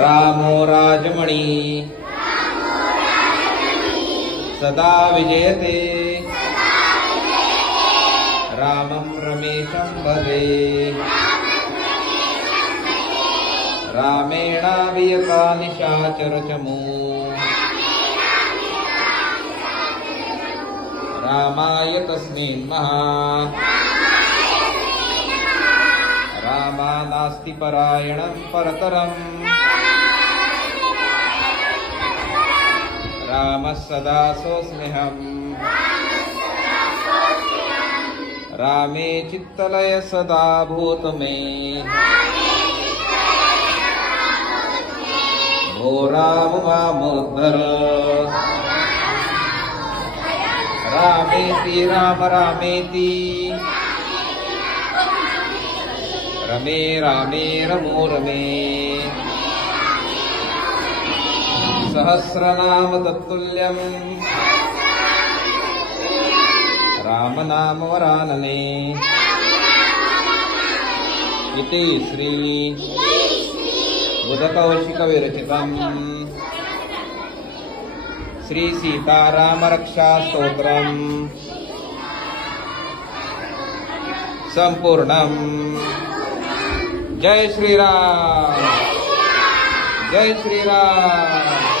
रामो राजमणि सदा विजयते रामं रमेशं भजे रामेणाभियता निशाचरचमू रामाय तस्मै नमः रामानास्ति परायणं परतरम् रामः सदा सोऽस्म्यहम् रामे चित्तलय सदा भूत मे भो राम मामोद्धर रामेति राम रामेति रमे रामे रमो रमे सहस्रनाम तत्तुल्यम् राम नाम वरानने इति श्री बुधकौशिक विरचितम् श्री सीताराम रक्षा स्तोत्रम् संपूर्णम्। जय श्री राम, जय श्री राम।